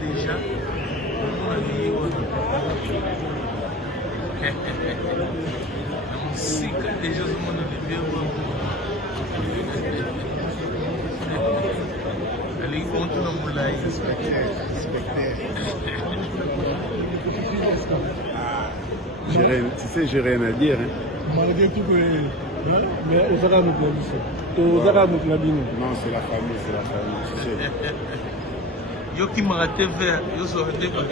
déjà. Sika déjà ce monde de bien. Allez, on te donne mon like. Tu sais, j'ai rien à dire. Hein. Malgré tout, mais aux Arabes, aux Arabes, non, c'est la famille, tu sais. Yo qui m'a raté vert, yo so raté vert.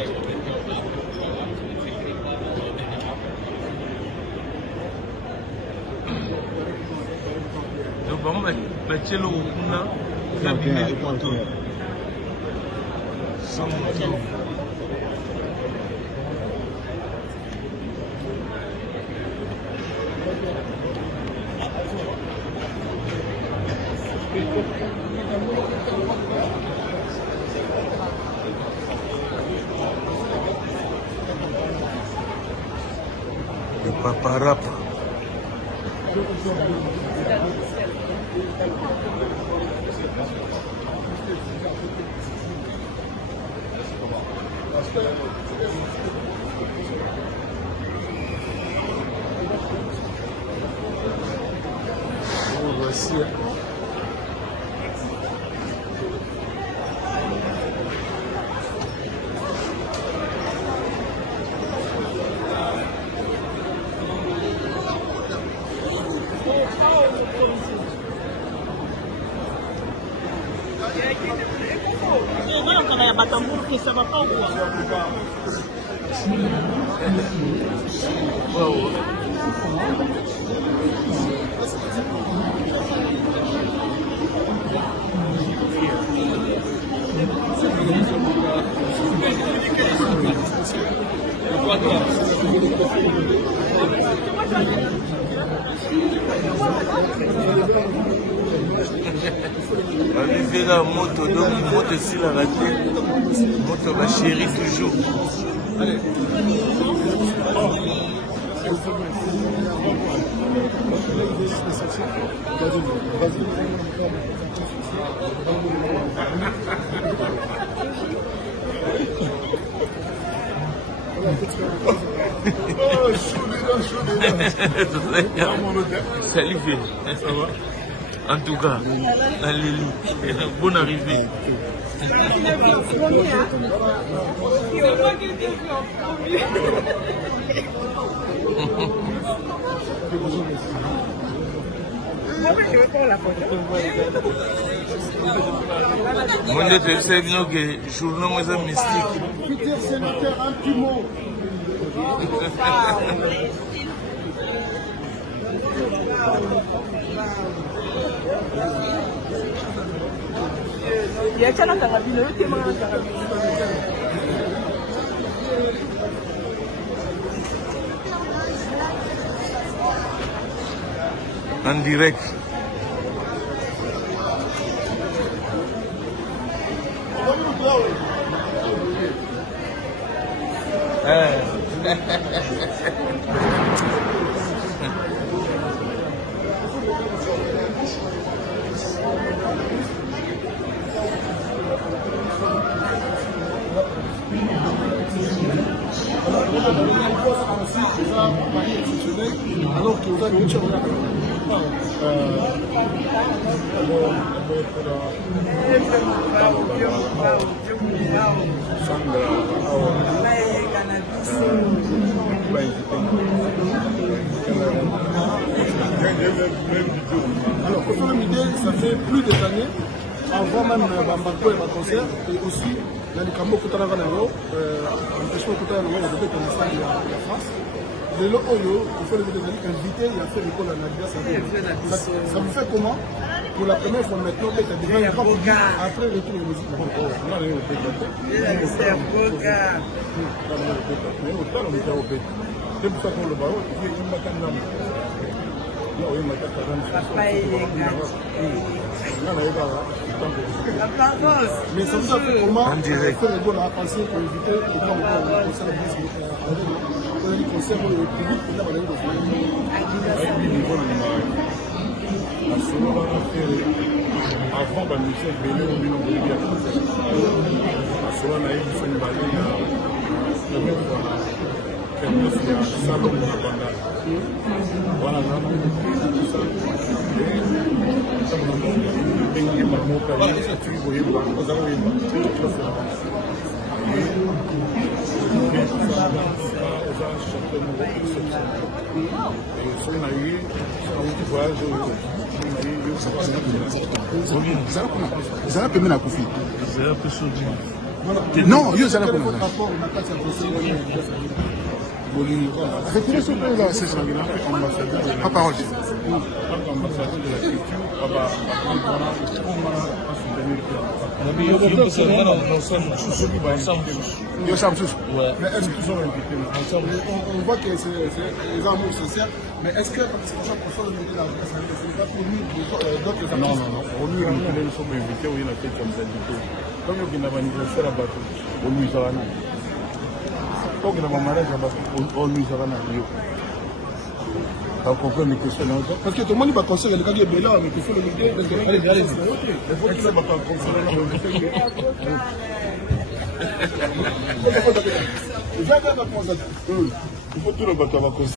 Donc bon, bachelo kuna, na bine le contour. Sans moto. Le paparap. Oh, voici. Arrivé la moto, donc une moto ici la raté. Moto ma chérie toujours. Allez. Salut, ça va? En tout cas, alléluia. Bonne arrivée. Mon Dieu, tu sais que journaux sont mystiques. Peter, c'est un piment. En direct. Alors que vous avez autre chose. Alors, pour faire une idée, ça fait plus des années, avant même Bambaco et ma concert, et aussi, il y a des cambos qui ont été empêchement qui ont été la France. De l'Oyo, il faut les inviter, il a fait l'école en Algérie. Ça vous fait comment? Pour la première fois maintenant, il y a des gens qui après le retour de musique. C'est un beau gars. C'est pour ça qu'on le voit. Papa est mais ça vous a fait comment? En direct. Il faut les gens à penser pour éviter de ne pas encore concert de musique. Le concert pour le public, il a pas de avant la musique, solo na ye biso mibale ya premier fois kermesi ya salon na banda wana zana ndenge bamoka ye atiki koyeba oza koyeba oza champion moko soki na ye auti voyage oyo ezala pembe na kofi non yo ezala kuna retirez ce peu là c'est ça pas parole ambassadeur de la culture yo ça mosusu mais est-ce qu'ils sont invités on voit que c'est des amours sincères mais est-ce que parce que chaque personne de la c'est pas pour nous d'autres artistes non on nous nous sommes invités oui la fête comme ça comme il y a un anniversaire à bateau on nous ça là donc il y a un mariage à bateau on nous ça là on comprend mes questions parce que tout le monde va conseiller le cas de Bella mais il faut le dire parce que allez il faut qu'il va pas conseiller il faut tout le bateau va conseiller